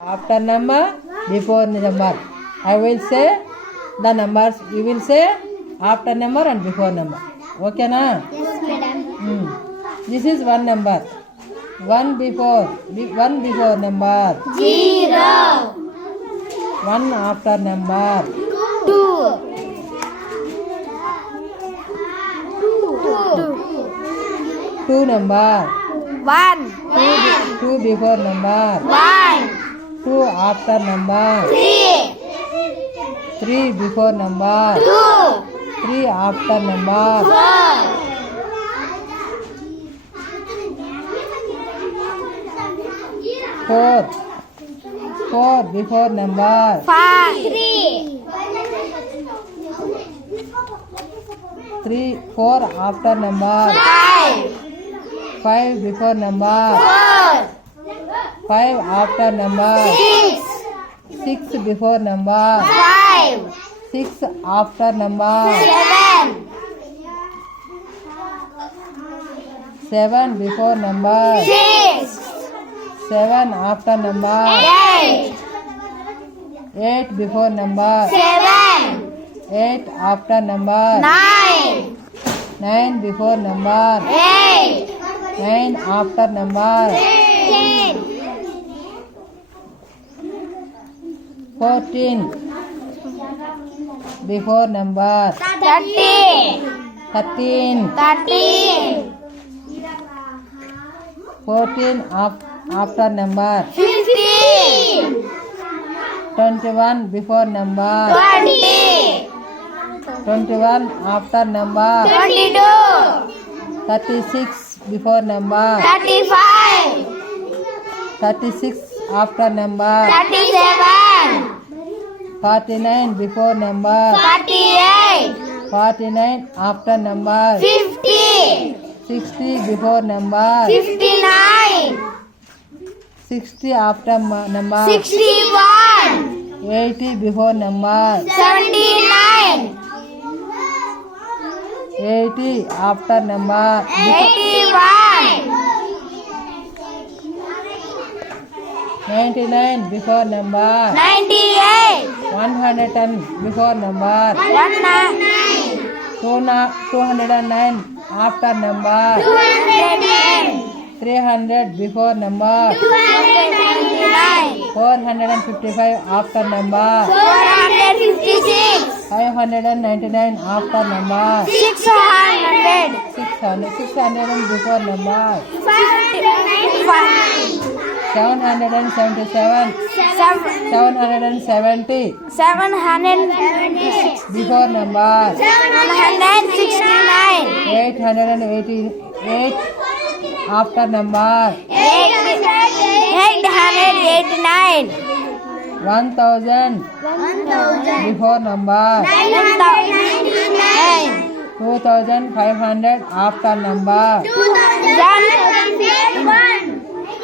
After number, before number. I will say the numbers. You will say after number and before number. Okay na? Yes, madam. This is one number. One before number. 0. One after number. 2. 2 number. 1. Two before number. 1. 2 after number. 3. 3 before number. 2. 3 after number. 4. 4 before number. 5. 3. 4 after number. 5. 5 before number. 4. 5 after number. 6. 6 before number. 5. 6 after number. 7. 7 before number. 6. 7 after number. 8. 8 before number. 7. 8 after number. 9. 9 before number. 8. 9 after number. 10. 14 before number. 13. 13 13. 14 after number. 15. 21 before number. 20. 21 after number. 22. 36 before number. 35. 36 after number. 37. 49 before number. 48. 49 after number. 50. 60 before number. 59. 60 after number. 61. 80 before number. 79. 80 after number. 81. 99 before number. 98. 110 before number. 209 after number. 210. 300 before number. 299. 455 after number. 456. 599 after number. 600. 600 before number. 777. 770 776. before number. 769. 888 after number. 889. 1000 before number. 999. 2500 after number.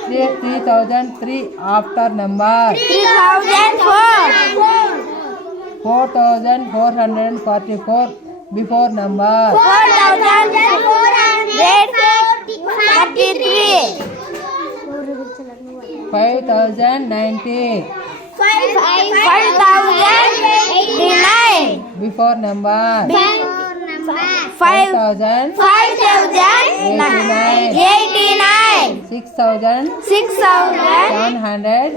3003 after number. 3004. 4444 before number. 4433. 5090 5089. before number. 5089. 6000 700.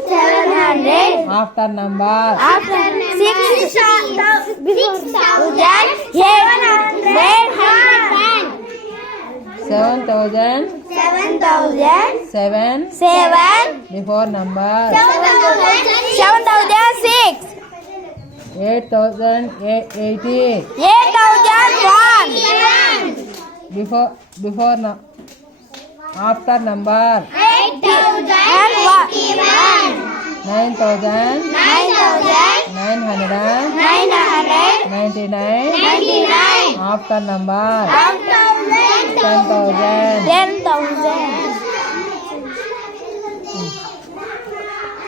after number. After 7000 7 7 before number. 7006. 8080 8001. before after number. 8001. 9999 999. after number. 10,000. 10,000